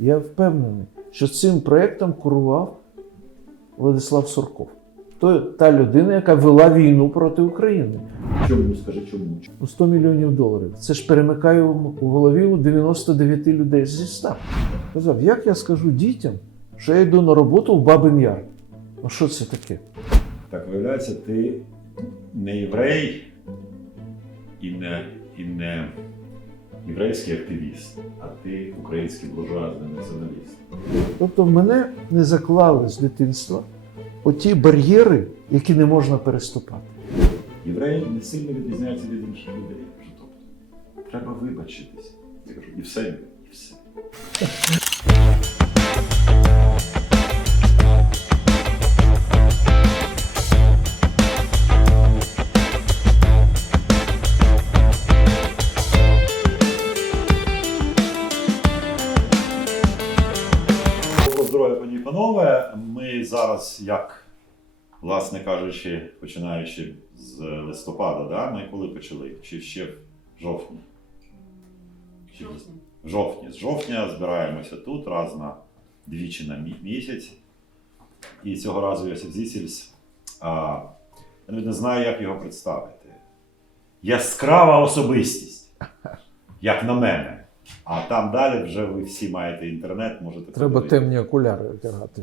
Я впевнений, що цим проєктом керував Владислав Сурков. Та людина, яка вела війну проти України. Чому? Скажи, чому? У $100 мільйонів. Це ж перемикає у голові у 99 людей зі 100. Казав, як я скажу дітям, що я йду на роботу в Бабин Яр? А що це таке? Так, виявляється, ти не єврей і не єврейський активіст, а ти український буржуазний націоналіст. Тобто в мене не заклали з дитинства оті бар'єри, які не можна переступати. Євреї не сильно відрізняються від інших людей. Тобто, треба вибачитись. Я кажу, і все, і все. Здоров'я, пані і панове. Ми зараз, як, власне кажучи, починаючи з листопада, да? Ми коли почали? Чи ще в жовтні? В жовтні. З жовтня збираємося тут раз на двічі на місяць. І цього разу Йосиф Зісельс, я навіть не знаю, як його представити. Яскрава особистість, як на мене. А там далі вже ви всі маєте інтернет, можете Треба подивитися. темні окуляри одягати.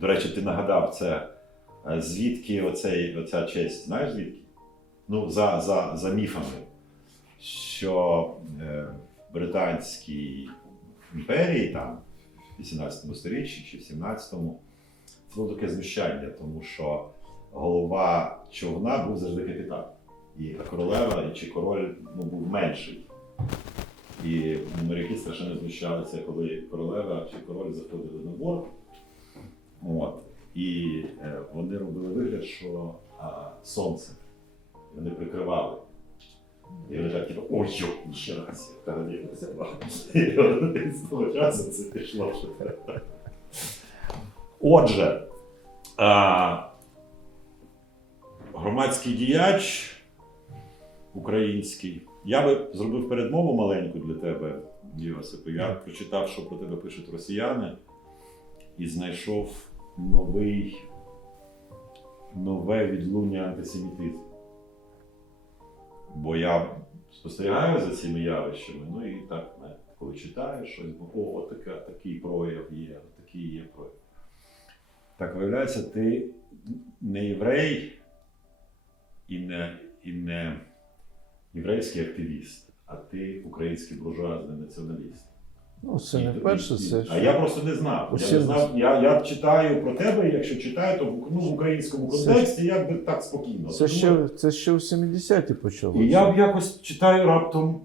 До речі, ти нагадав, це звідки оця честь, знаєш звідки? Ну, за міфами, що в Британській імперії, там, в 18 сторіччі чи в 17-му, це було таке знущання, тому що голова човна був завжди капітан. І королева чи король був менший. І моряки страшенно знущалися, коли королева чи король заходили на борт. От. І вони робили вигляд, що сонце. Вони прикривали. І вони так, типу, ой, ще раз, я передивився. І з того часу це пішло. Отже, громадський діяч український. Я би зробив передмову маленьку для тебе, Йосипе. Я прочитав, що про тебе пишуть росіяни, і знайшов нове відлуння антисемітизму. Бо я спостерігаю за цими явищами, ну і так, коли читаєш щось, о, такий прояв є, такий є прояв. Так, виявляється, ти не єврей і не єврейський активіст, а ти український буржуазний націоналіст. Ну, це не вперше, це... А я просто не знав. Я читаю про тебе, і якщо читаю, то в українському контексті якби так спокійно. Це ще в 70-ті почалося. І я якось читаю раптом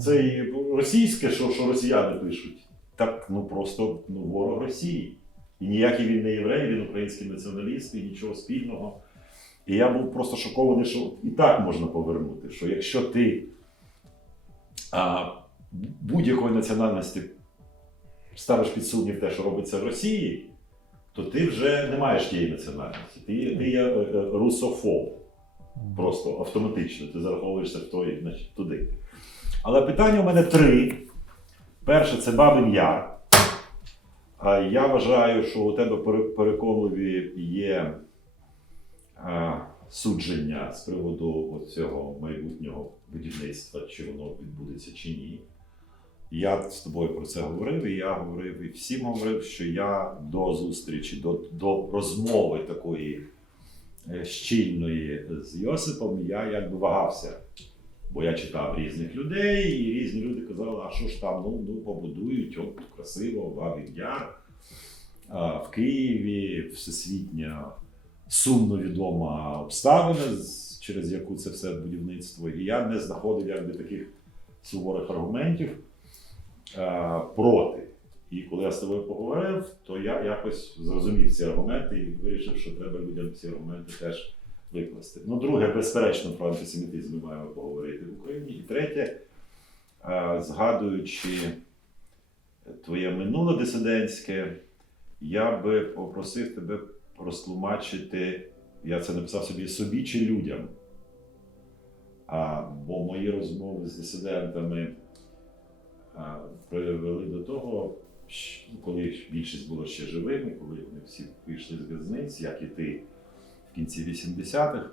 це російське, що росіяни пишуть. Так, просто ворог Росії. І ніякий він не єврей, він український націоналіст, і нічого спільного. І я був просто шокований, що і так можна повернути, що якщо ти будь-якої національності ставиш під сумнів те, що робиться в Росії, то ти вже не маєш тієї національності. Ти є русофоб. Просто автоматично. Ти зараховуєшся туди. Але питання у мене три. Перше, це Бабин Яр. Я вважаю, що у тебе переконливі є судження з приводу цього майбутнього будівництва, чи воно відбудеться чи ні. Я з тобою про це говорив, і я говорив, і всім говорив, що я до зустрічі, до розмови такої щільної з Йосипом, я якби вагався. Бо я читав різних людей, і різні люди казали, а що ж там, побудують, от красиво, Бабин Яр, в Києві, всесвітня, сумно відома обставина, через яку це все будівництво. І я не знаходив якби таких суворих аргументів проти. І коли я з тобою поговорив, то я якось зрозумів ці аргументи і вирішив, що треба людям ці аргументи теж викласти. Друге, безперечно, про антисемітизм ми маємо поговорити в Україні. І третє, згадуючи твоє минуле дисидентське, я би попросив тебе розтлумачити, я це написав собі чи людям. Бо мої розмови з дисидентами привели до того, коли більшість було ще живими, коли вони всі вийшли з в'язниць, як і ти в кінці 80-х,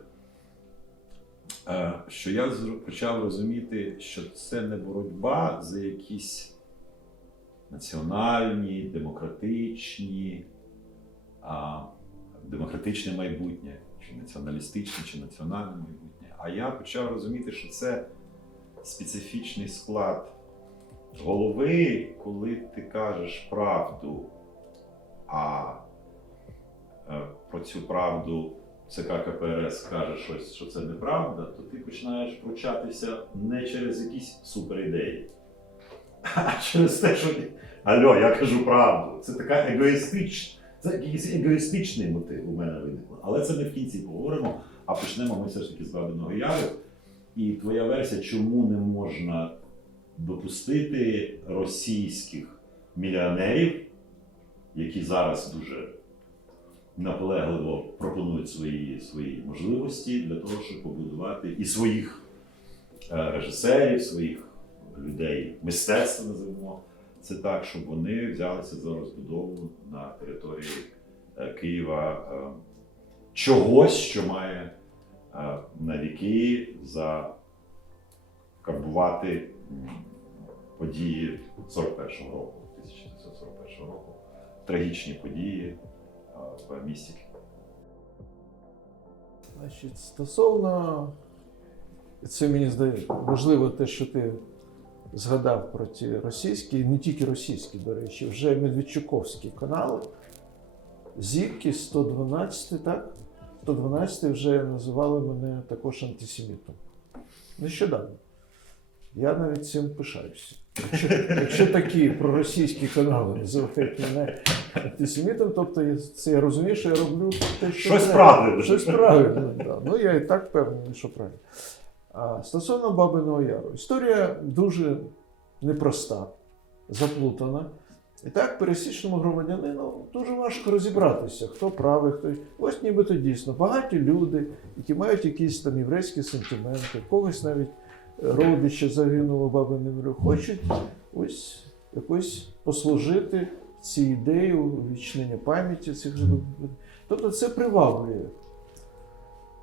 що я почав розуміти, що це не боротьба за якісь національні, демократичне майбутнє, чи націоналістичне, чи національне майбутнє. А я почав розуміти, що це специфічний склад голови, коли ти кажеш правду, а про цю правду ЦК КПРС каже щось, що це неправда, то ти починаєш пручатися не через якісь суперідеї, а через те, що алло, я кажу правду. Це така егоїстична, це якийсь егоїстичний мотив у мене виникло. Але це ми в кінці поговоримо, а почнемо ми все ж таки з Бабиного Яру. І твоя версія, чому не можна допустити російських мільйонерів, які зараз дуже наполегливо пропонують свої можливості для того, щоб побудувати і своїх режисерів, своїх людей мистецтва, називаємо це так, щоб вони взялися за розбудову на території Києва чогось, що має на віки закарбувати події 41-го року, 1941 року, трагічні події в місті Києві. Значить, стосовно, це мені здається, важливо те, що ти згадав про ті російські, і не тільки російські, до речі, вже медведчуковські канали. Зірки 112, так? 112 вже називали мене також антисемітом. Нещодавно. Я навіть цим пишаюся. Якщо такі проросійські канали називають мене антисемітом, тобто це я розумію, що я роблю те, що щось правильно. Щось правильно, да. Ну я і так впевнений, що правильно. А стосовно Бабиного Яру, історія дуже непроста, заплутана. І так пересічному громадянину дуже важко розібратися, хто правий, хто. Ось нібито дійсно багаті люди, які мають якісь там єврейські сентименти, когось навіть родича загинуло Бабиному Яру, хочуть ось якось послужити цій ідеї увічнення пам'яті цих живих. Тобто це приваблює.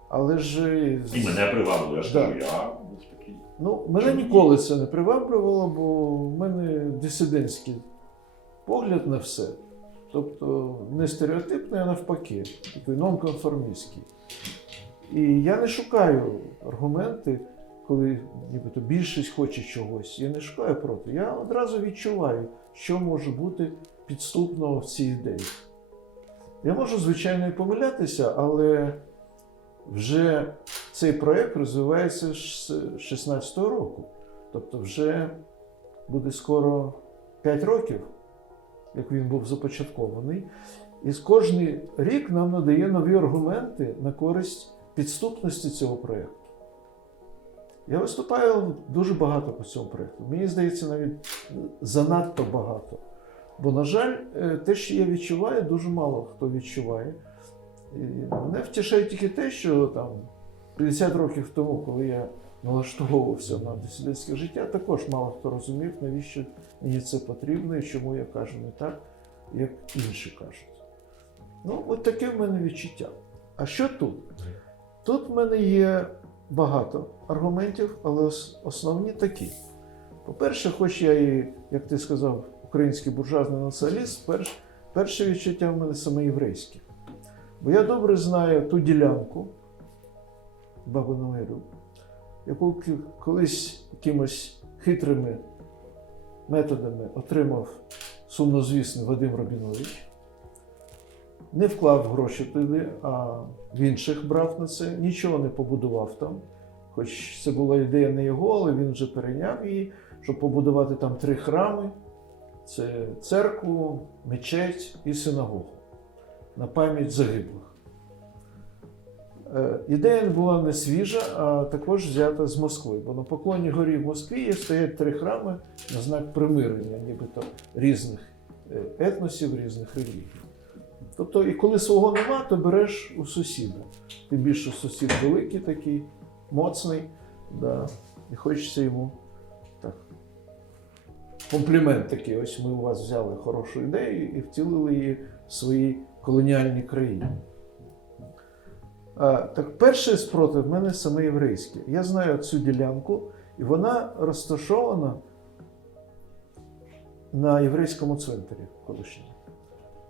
Але ж... І мене приваблює, що да. я був такий. Ну, мене ніколи це не приваблювало, бо в мене дисидентський погляд на все. Тобто не стереотипний, а навпаки, такий нонконформістський. І я не шукаю аргументи, коли нібито більшість хоче чогось. Я не шукаю проти. Я одразу відчуваю, що може бути підступного в цій ідеї. Я можу, звичайно, і помилятися, але вже цей проєкт розвивається з 16-го року. Тобто вже буде скоро 5 років, як він був започаткований. І кожен рік нам надає нові аргументи на користь підступності цього проєкту. Я виступаю дуже багато по цьому проєкту. Мені здається, навіть занадто багато. Бо, на жаль, те, що я відчуваю, дуже мало хто відчуває. І мене втішає тільки те, що там 50 років тому, коли я налаштовувався на дисидентське життя, також мало хто розумів, навіщо мені це потрібно і чому я кажу не так, як інші кажуть. Ну, от таке в мене відчуття. А що тут? Тут в мене є багато аргументів, але основні такі. По-перше, хоч я і, як ти сказав, український буржуазний націоналіст, перше відчуття в мене саме єврейське. Бо я добре знаю ту ділянку Бабиного Яру, яку колись якимось хитрими методами отримав сумнозвісний Вадим Рабінович. Не вклав гроші туди, а в інших брав на це, нічого не побудував там. Хоч це була ідея не його, але він вже перейняв її, щоб побудувати там 3 храми. Це церкву, мечеть і синагогу на пам'ять загиблих. Ідея була не свіжа, а також взята з Москви. Бо на Поклонній горі в Москві стоять 3 храми на знак примирення, нібито різних етносів, різних релігій. Тобто, і коли свого нема, то береш у сусіда. Тим більше сусід великий такий, моцний, да, і хочеться йому так комплімент такий, ось ми у вас взяли хорошу ідею і втілили її в своїй колоніальній країні. Так, перший спротив в мене саме єврейський. Я знаю цю ділянку, і вона розташована на єврейському цвинтарі колишньому.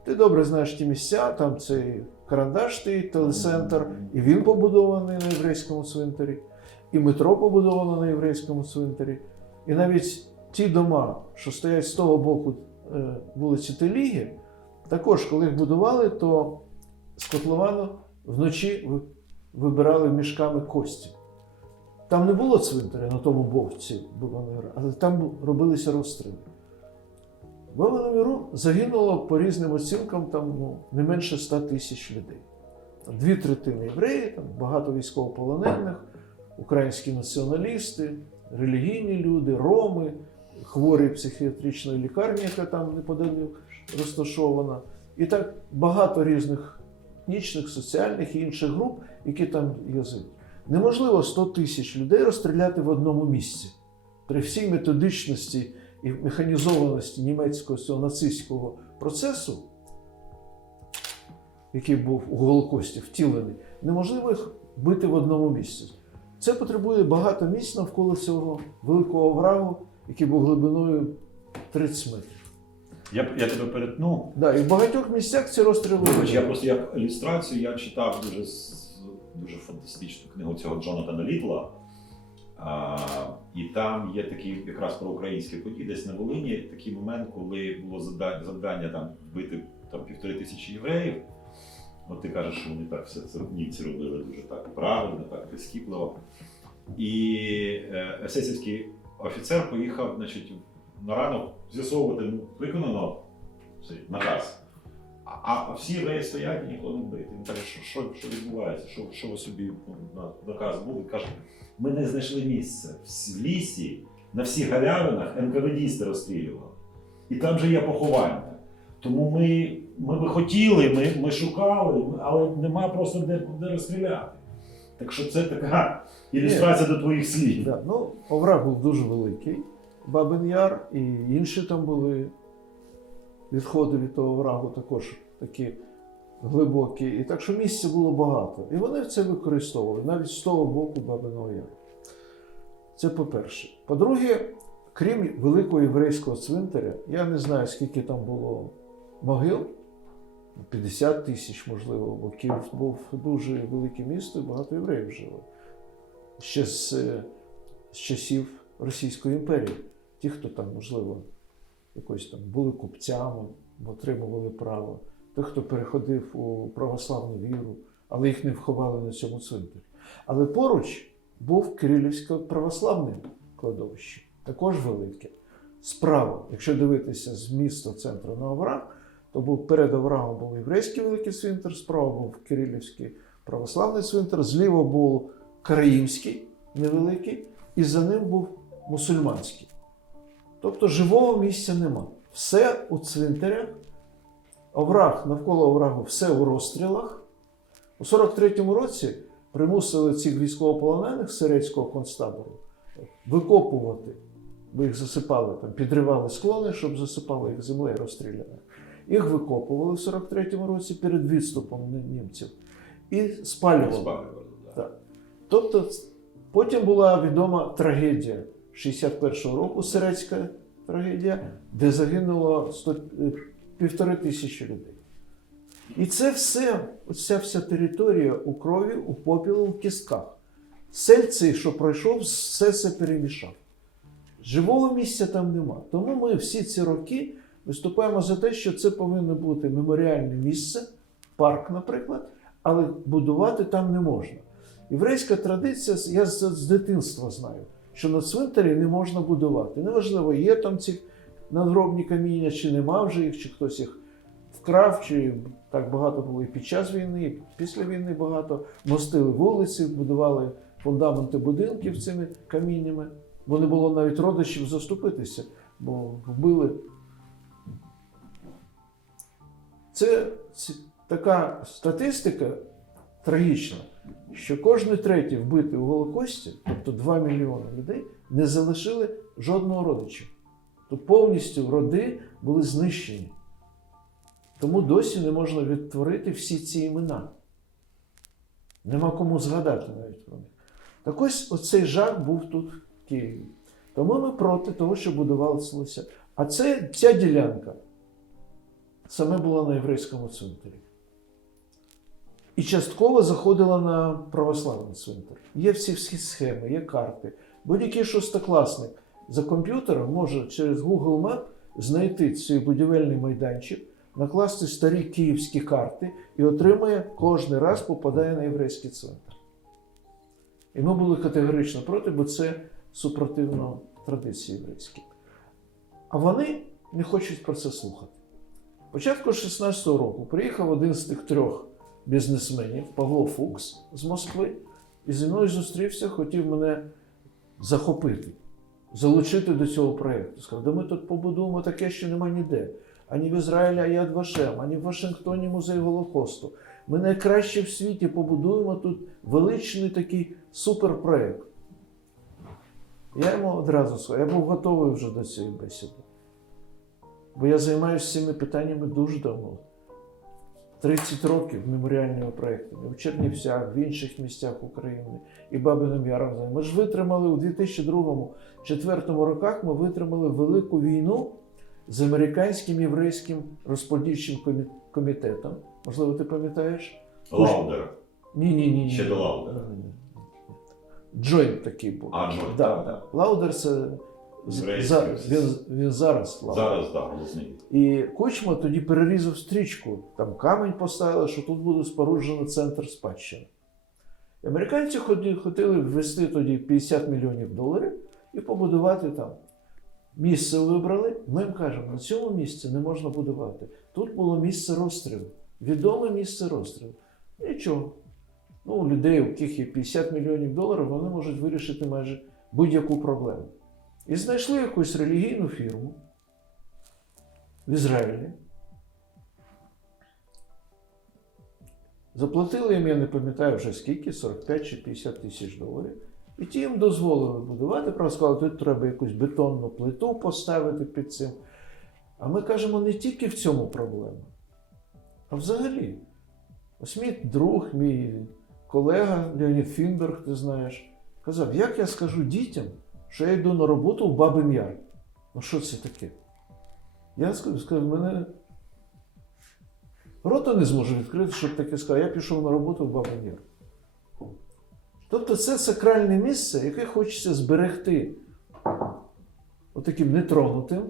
Ти добре знаєш ті місця, там цей Карандаш стоїть, телецентр, і він побудований на єврейському цвинтарі, і метро побудовано на єврейському цвинтарі. І навіть ті дома, що стоять з того боку вулиці Теліги, також, коли їх будували, то з котловану вночі вибирали мішками кості. Там не було цвинтаря на тому боці, але там робилися розстріли. В Бабиному Яру загинуло по різним оцінкам не менше 100 тисяч людей. 2/3 євреї, багато військовополонених, українські націоналісти, релігійні люди, роми, хворі психіатричної лікарні, яка там неподалік розташована. І так багато різних етнічних, соціальних і інших груп, які там язуть. Неможливо 100 тисяч людей розстріляти в одному місці. При всій методичності і механізованості німецького цього нацистського процесу, який був у Голокості втілений, неможливо їх бити в одному місці. Це потребує багато місць навколо цього великого оврагу, який був глибиною 30 метрів. Я тебе перетну. Да, і в багатьох місцях ці розстріли. Я просто як ілюстрацію я читав дуже фантастичну книгу цього Джонатана Літла. І там є такі якраз про українські події, десь на Волині такий момент, коли було завдання там вбити 1500 євреїв. От ти кажеш, що вони так все це німці робили дуже так правильно, так прискіпливо. І есесівський офіцер поїхав, значить, на ранок з'ясовувати, виконано наказ. А всі євреї стоять і нікого не бити. Він каже, що відбувається, що ви собі наказ був. Він каже, ми не знайшли місце. В лісі, на всіх галявинах НКВДісти розстрілювали. І там же є поховання. Тому ми би хотіли, ми шукали, але нема просто де розстріляти. Так що це така ілюстрація до твоїх слів. Да, овраг був дуже великий, Бабин Яр, і інші там були відходи від того оврагу також такі глибокі. І так що місця було багато. І вони це використовували, навіть з того боку Бабиного Яру. Це по-перше. По-друге, крім великого єврейського цвинтаря, я не знаю, скільки там було могил, 50 тисяч, можливо, бо Київ був дуже велике місто і багато євреїв жило. Ще з часів Російської імперії. Ті, хто там, можливо, якось там були купцями, отримували право. Ті, хто переходив у православну віру, але їх не вховали на цьому цвинтарі. Але поруч був Кирилівське православне кладовище, також велике. Справа, якщо дивитися з міста центру на овраг, то був перед оврагом був єврейський великий цвинтар, справа був Кирилівський православний цвинтар, зліва був Караїмський невеликий, і за ним був мусульманський. Тобто живого місця нема. Все у цвинтарях, овраг, навколо оврагу все у розстрілах. У 43-му році примусили цих військовополонених з Сирецького концтабору викопувати, бо їх засипали, там, підривали склони, щоб засипали їх землею розстріляною. Їх викопували в 43-му році перед відступом німців і спалювали. Так. Тобто потім була відома трагедія 61-го року, Сирецька трагедія, де загинуло 1500 людей. І це все, оця вся територія у крові, у попілу, у кістках. Сельцей, що пройшов, все це перемішав. Живого місця там нема. Тому ми всі ці роки виступаємо за те, що це повинно бути меморіальне місце, парк, наприклад, але будувати там не можна. Єврейська традиція, я з дитинства знаю, що на цвинтарі не можна будувати. Неважливо, є там ці надгробні каміння, чи нема вже їх, чи хтось їх вкрав, чи так багато було і під час війни, і після війни багато. Мостили вулиці, будували фундаменти будинків цими каміннями, бо не було навіть родичів заступитися, бо вбили. Це така статистика трагічна, що кожен третій вбитий у Голокості, тобто 2 мільйони людей, не залишили жодного родича. То повністю роди були знищені. Тому досі не можна відтворити всі ці імена. Нема кому згадати навіть про них. Так ось оцей жах був тут, в Києві. Тому ми проти того, що будувалося. А ця ділянка саме була на єврейському цвинтарі. І частково заходила на православний цвинтар. Є всі схеми, є карти. Будь-який шостокласник за комп'ютером може через Google Map знайти цей будівельний майданчик, накласти старі київські карти і отримує, кожен раз попадає на єврейський цвинтар. І ми були категорично проти, бо це супротивно традиції єврейській. А вони не хочуть про це слухати. Початку 16-го року приїхав один з тих трьох бізнесменів, Павло Фукс з Москви, і зі мною зустрівся, хотів мене захопити, залучити до цього проєкту. Сказав, да ми тут побудуємо таке, що нема ніде. Ані в Ізраїлі Яд Вашем, ані в Вашингтоні музей Голокосту. Ми найкраще в світі побудуємо тут величний такий суперпроєкт. Я йому одразу сказав, я був готовий вже до цієї бесіди. Бо я займаюся цими питаннями дуже давно. 30 років меморіальними проєктами в Чернівцях, в інших місцях України і Бабиним Яром. Ми ж витримали у 2002-2004 роках, ми витримали велику війну з американським єврейським розподільчим комітетом. Можливо, ти пам'ятаєш? Лаудер. Ні. Ще до Лаудера. Джойнт такий був. Джойнт. Да. Лаудер це він зараз Лаудер. Зараз, так, голосний. І Кучма тоді перерізав стрічку, там камінь поставили, що тут буде споруджено центр спадщини. І американці хотіли ввести тоді $50 мільйонів і побудувати там. Місце вибрали, ми їм кажемо, на цьому місці не можна будувати. Тут було місце розстрілу, відоме місце розстрілу. Нічого. Ну, у людей, у яких є $50 мільйонів, вони можуть вирішити майже будь-яку проблему. І знайшли якусь релігійну фірму в Ізраїлі. Заплатили їм, я не пам'ятаю вже скільки, 45 чи $50 тисяч. І ті їм дозволили будувати, правда, сказали, тут треба якусь бетонну плиту поставити під цим. А ми кажемо, не тільки в цьому проблема, а взагалі. Ось мій друг, мій колега Леонід Фінберг, ти знаєш, казав, як я скажу дітям, що я йду на роботу в Бабин Яр? Ну що це таке? Я сказав, мене рота не зможу відкрити, щоб таке сказати, я пішов на роботу в Бабин Яр. Тобто це сакральне місце, яке хочеться зберегти отаким нетронутим,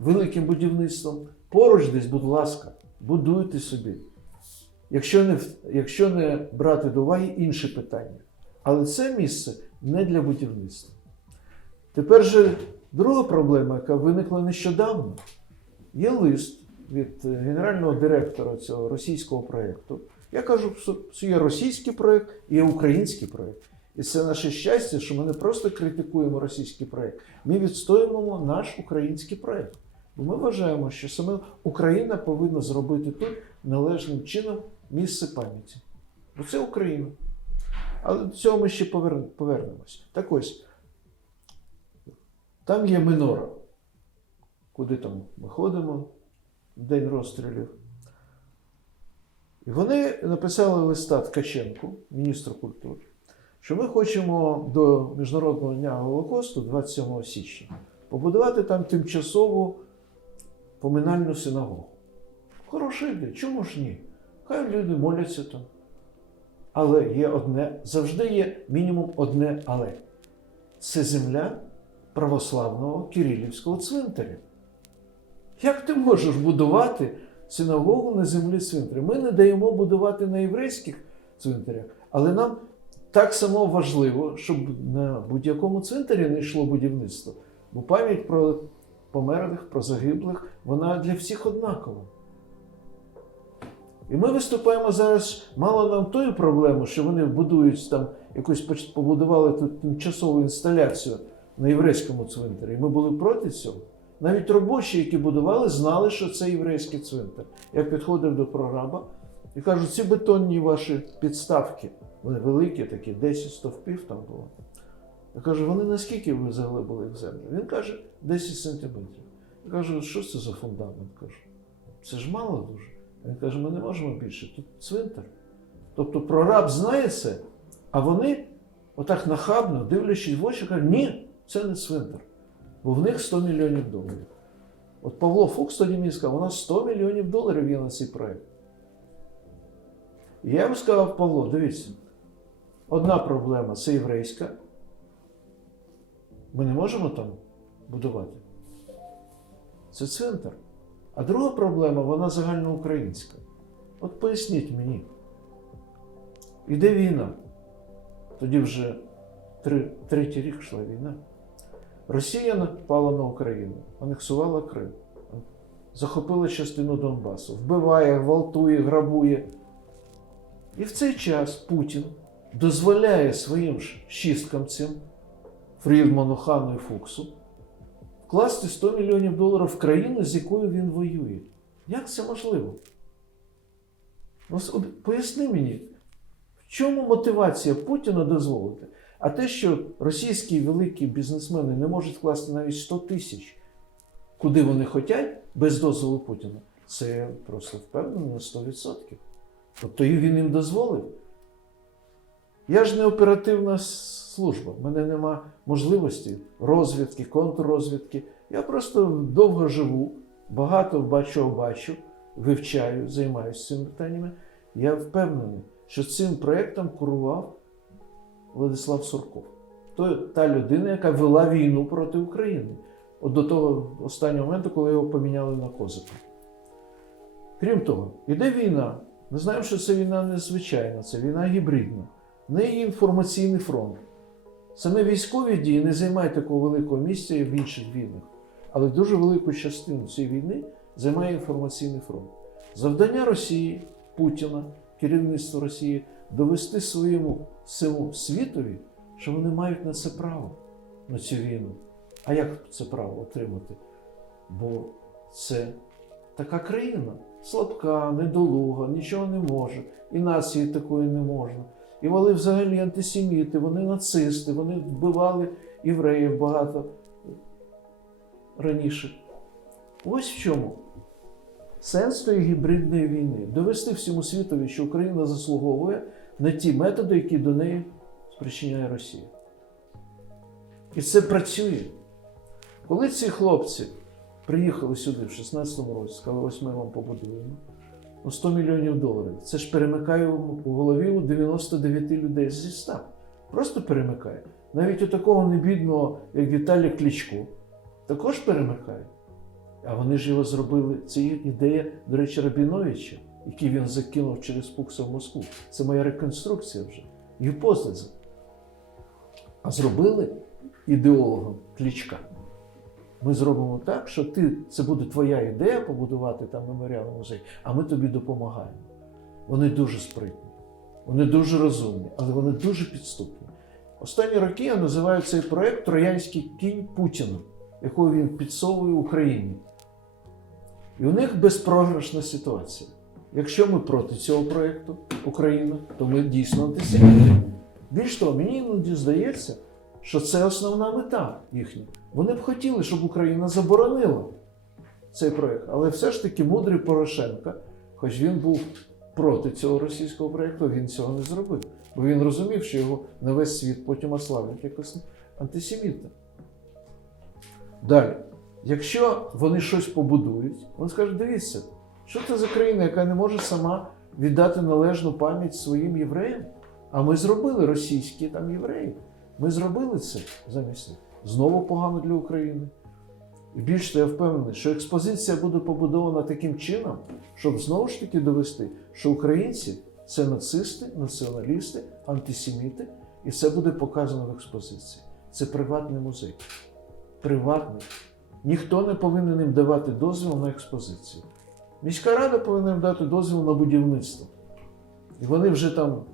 великим будівництвом. Поруч десь, будь ласка, будуйте собі. Якщо не брати до уваги інші питання. Але це місце не для будівництва. Тепер же друга проблема, яка виникла нещодавно. Є лист від генерального директора цього російського проєкту. Я кажу, що є російський проєкт і є український проєкт. І це наше щастя, що ми не просто критикуємо російський проєкт, ми відстоюємо наш український проєкт. Бо ми вважаємо, що саме Україна повинна зробити тут належним чином місце пам'яті. Бо це Україна. Але до цього ми ще повернемось. Так ось, там є минора, куди там ми ходимо в день розстрілів. І вони написали листа Ткаченку, міністру культури, що ми хочемо до Міжнародного дня Голокосту 27 січня побудувати там тимчасову поминальну синагогу. Хороша ідея, чому ж ні? Хай люди моляться там. Але є одне, завжди є мінімум одне але. Це земля православного Кирилівського цвинтаря. Як ти можеш будувати синагогу на землі цвинтаря? Ми не даємо будувати на єврейських цвинтарях, але нам так само важливо, щоб на будь-якому цвинтарі не йшло будівництво. Бо пам'ять про померлих, про загиблих, вона для всіх однакова. І ми виступаємо зараз, мало нам тої проблеми, що вони будують там, якусь побудували тут тимчасову інсталяцію на єврейському цвинтарі. І ми були проти цього. Навіть робочі, які будували, знали, що це єврейський цвинтар. Я підходив до прораба і кажу, ці бетонні ваші підставки, вони великі такі, 10 стовпів там було. Я кажу, вони наскільки ви заглибили в землю? Він каже, 10 сантиметрів. Я кажу, що це за фундамент? Кажу, це ж мало дуже. Він каже, ми не можемо більше, тут цвинтар. Тобто прораб знає це, а вони отак нахабно, дивлячись в очі, кажуть, ні, це не цвинтар. Бо в них 100 мільйонів доларів. От Павло Фукс тоді мені сказав, у нас 100 мільйонів доларів є на цей проєкт. І я йому сказав, Павло, дивіться, одна проблема – це єврейська. Ми не можемо там будувати. Це цвинтар. А друга проблема, вона загальноукраїнська. От поясніть мені. Іде війна. Тоді вже третій рік йшла війна. Росія напала на Україну, анексувала Крим, захопила частину Донбасу, вбиває, гвалтує, грабує. І в цей час Путін дозволяє своїм шісткам цим, Фрідману, Хану і Фуксу, вкласти 100 мільйонів доларів в країну, з якою він воює. Як це можливо? Поясни мені, в чому мотивація Путіна дозволити? А те, що російські великі бізнесмени не можуть вкласти навіть 100 тисяч, куди вони хочуть, без дозволу Путіна, це я просто впевнений на 100%. Тобто він їм дозволив. Я ж не оперативна служба, в мене нема можливості розвідки, контррозвідки. Я просто довго живу, багато бачу, вивчаю, займаюся цими питаннями. Я впевнений, що цим проєктом керував Владислав Сурков. Та людина, яка вела війну проти України. От до того останнього моменту, коли його поміняли на Козака. Крім того, іде війна. Ми знаємо, що це війна незвичайна, це війна гібридна. В неї є інформаційний фронт. Саме військові дії не займають такого великого місця і в інших війнах. Але дуже велику частину цієї війни займає інформаційний фронт. Завдання Росії, Путіна, керівництва Росії довести своєму всьому світові, що вони мають на це право, на цю війну. А як це право отримати? Бо це така країна, слабка, недолуга, нічого не може, і нації такої не можна. І вони взагалі антисеміти, вони нацисти, вони вбивали євреїв багато раніше. Ось в чому сенс тої гібридної війни. Довести всьому світові, що Україна заслуговує на ті методи, які до неї спричиняє Росія. І це працює. Коли ці хлопці приїхали сюди в 16-му році, сказали, ось ми вам побудуємо, 100 мільйонів доларів. Це ж перемикає у голові у 99 людей зі 100. Просто перемикає. Навіть у такого небідного, як Віталій Кличко, також перемикає. А вони ж його зробили, це ідея, до речі, Рабіновича, який він закинув через Фукса в Москву. Це моя реконструкція вже, гіпотеза. А зробили ідеологом Кличка. Ми зробимо так, що це буде твоя ідея побудувати там меморіальний музей, а ми тобі допомагаємо. Вони дуже спритні, вони дуже розумні, але вони дуже підступні. Останні роки я називаю цей проєкт «Троянський кінь Путіна», яку він підсовує Україні. І у них безпрограшна ситуація. Якщо ми проти цього проєкту, Україна, то ми дійсно антисеміти. Більш того, мені іноді здається, що це основна мета їхня. Вони б хотіли, щоб Україна заборонила цей проєкт. Але все ж таки мудрий Порошенко, хоч він був проти цього російського проєкту, він цього не зробив. Бо він розумів, що його на весь світ потім ославлять якось антисеміта. Далі. Якщо вони щось побудують, вони скажуть, дивіться, що це за країна, яка не може сама віддати належну пам'ять своїм євреям? А ми зробили російські там євреї. Ми зробили це замість них. Знову погано для України. І більше я впевнений, що експозиція буде побудована таким чином, щоб знову ж таки довести, що українці – це нацисти, націоналісти, антисеміти, і це буде показано в експозиції. Це приватний музей. Приватний. Ніхто не повинен їм давати дозвіл на експозицію. Міська рада повинна їм дати дозвіл на будівництво. І вони вже там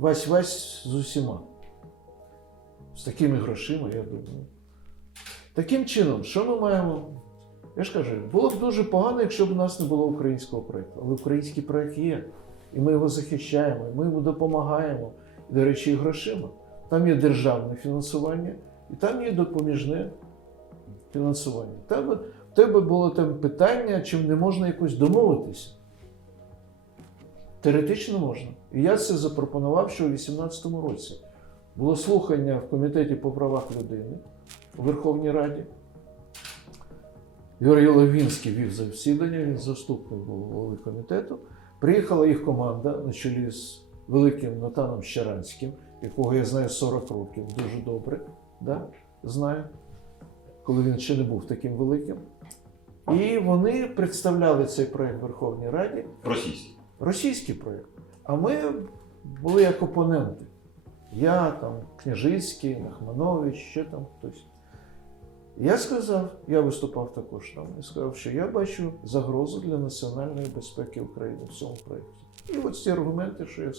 вась-вась з усіма. З такими грошима, я думаю. Таким чином, що ми маємо? Я ж кажу, було б дуже погано, якщо б у нас не було українського проєкту. Але український проєкт є. І ми його захищаємо, і ми йому допомагаємо. І, до речі, і грошима. Там є державне фінансування, і там є допоміжне фінансування. Там тебе було там питання, чим не можна якось домовитися. Теоретично можна. І я це запропонував ще у 2018 році. Було слухання в Комітеті по правах людини у Верховній Раді. Юрій Логвинський вів засідання, він заступник був голови комітету. Приїхала їх команда на чолі з великим Натаном Щаранським, якого я знаю 40 років, дуже добре, да? Знаю, коли він ще не був таким великим. І вони представляли цей проєкт в Верховній Раді. Російський. Російський проєкт. А ми були як опоненти. Я, там, Княжицький, Нахманович, ще там хтось. Я сказав, я виступав також там, і сказав, що я бачу загрозу для національної безпеки України в цьому проєкті. І от ці аргументи, що я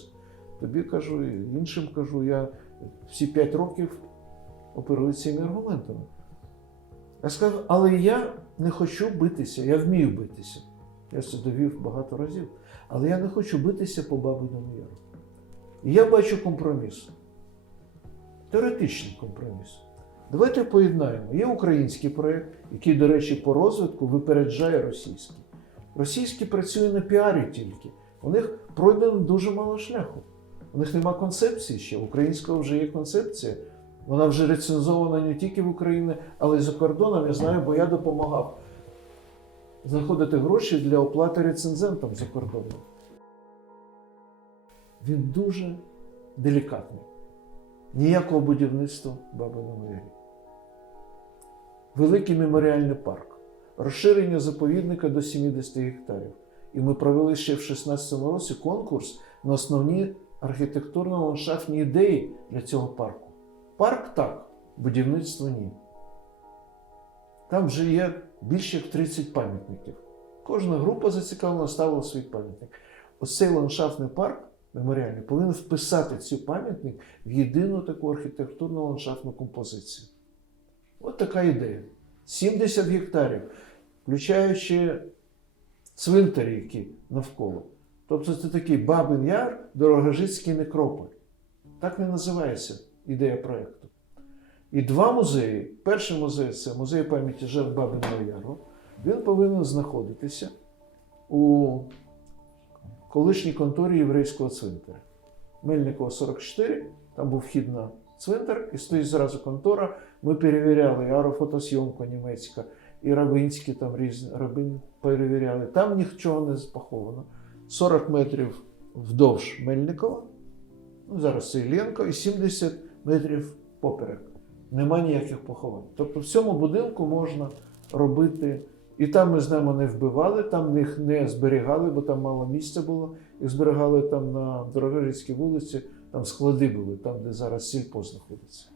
тобі кажу, і іншим кажу, я всі 5 років оперую цими аргументами. Я сказав, але я не хочу битися, я вмію битися. Я це довів багато разів. Але я не хочу битися по Бабиному Яру. І я бачу компроміс. Теоретичний компроміс. Давайте поєднаємо. Є український проєкт, який, до речі, по розвитку випереджає російський. Російський працює на піарі тільки. У них пройдено дуже мало шляху. У них нема концепції ще. У українського вже є концепція. Вона вже рецензована не тільки в Україні, але й за кордоном. Я знаю, бо я допомагав знаходити гроші для оплати рецензентам за кордоном. Він дуже делікатний. Ніякого будівництва в Бабиному Ярі. Великий меморіальний парк. Розширення заповідника до 70 гектарів. І ми провели ще в 2016 році конкурс на основні архітектурно-ландшафтні ідеї для цього парку. Парк так, будівництво ні. Там вже є більше як 30 пам'ятників. Кожна група зацікавлена ставила свій пам'ятник. Ось цей ландшафтний парк меморіальний повинен вписати цей пам'ятник в єдину таку архітектурно-ландшафтну композицію. От така ідея. 70 гектарів, включаючи цвинтарі, які навколо. Тобто це такий Бабин Яр, Дорогожицький некрополь. Так не називається ідея проєкту. І 2 музеї. Перший музей – це музей пам'яті жертв Бабиного Яру. Він повинен знаходитися у колишній конторі єврейського цвинтаря. Мельникова, 44, там був вхід на цвинтар, і стоїть зразу контора. Ми перевіряли і аерофотосйомку німецька, і рабинські там різні, рабин перевіряли. Там нічого не поховано. 40 метрів вдовж Мельникова, ну, зараз це Іллєнко, і 70 метрів поперек. Нема ніяких поховань. Тобто в цьому будинку можна робити, і там, ми знаємо, не вбивали, там їх не зберігали, бо там мало місця було. Їх зберігали там на Дорогожицькій вулиці, там склади були, там, де зараз сільпо знаходиться.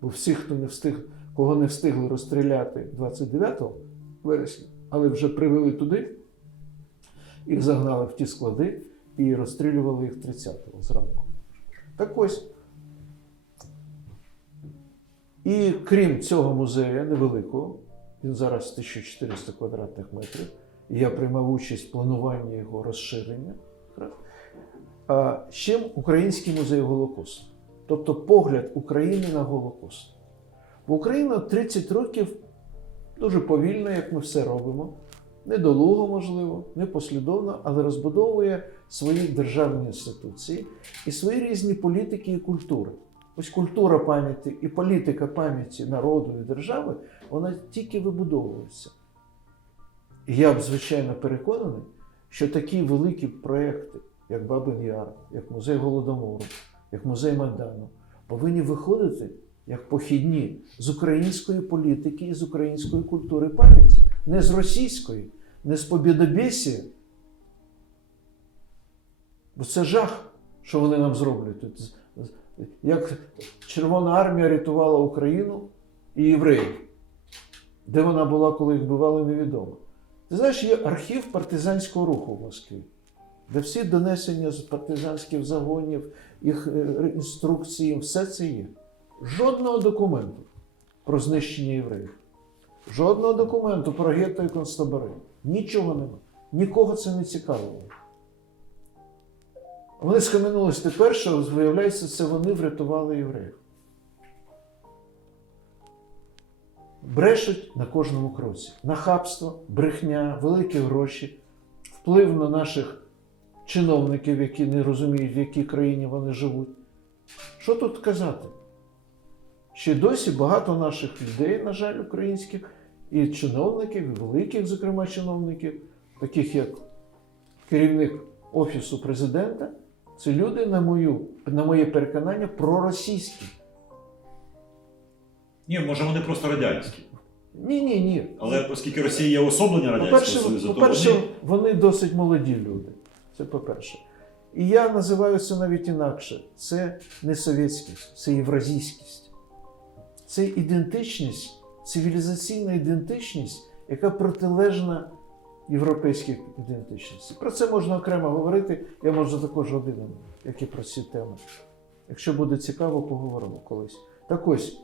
Бо всі, хто не встиг, кого не встигли розстріляти 29 вересня, але вже привели туди, їх загнали в ті склади і розстрілювали їх 30-го зранку. Так ось. І крім цього музею невеликого, він зараз 1400 квадратних метрів, і я приймав участь в плануванні його розширення, ще Український музей Голокосту. Тобто погляд України на Голокост. Бо Україна 30 років дуже повільно, як ми все робимо, недолуго, можливо, непослідовно, але розбудовує свої державні інституції і свої різні політики і культури. Ось культура пам'яті і політика пам'яті народу і держави, вона тільки вибудовується. І я б, звичайно, переконаний, що такі великі проєкти, як Бабин Яр, як музей Голодомору, як музей Майдану, повинні виходити як похідні з української політики і з української культури пам'яті. Не з російської, не з побєдобєсія. Бо це жах, що вони нам зроблять тут. Як Червона армія рятувала Україну і євреїв. Де вона була, коли їх вбивали, невідомо. Ти знаєш, є архів партизанського руху в Москві, де всі донесення з партизанських загонів, їх інструкції, все це є. Жодного документу про знищення євреїв. Жодного документу про гетто і концтабори. Нічого нема. Нікого це не цікавило. Вони схаменулись тепер, що, виявляється, це вони врятували євреїв. брешуть на кожному кроці. Нахабство, брехня, великі гроші, вплив на наших чиновників, які не розуміють, в якій країні вони живуть. Що тут казати? Ще досі багато наших людей, на жаль, українських, і чиновників, і великих, зокрема, чиновників, таких як керівник Офісу президента, це люди, на моє переконання, проросійські. Ні, може вони просто радянські. Ні. Але оскільки Росія є уособлення Радянського Союзу, то По-перше, вони досить молоді люди. Це по-перше. І я називаю це навіть інакше. Це не совєтськість, це євразійськість. Це ідентичність, цивілізаційна ідентичність, яка протилежна європейській ідентичності. Про це можна окремо говорити, я можу також годинами, як і про ці теми. Якщо буде цікаво, поговоримо колись. Так ось,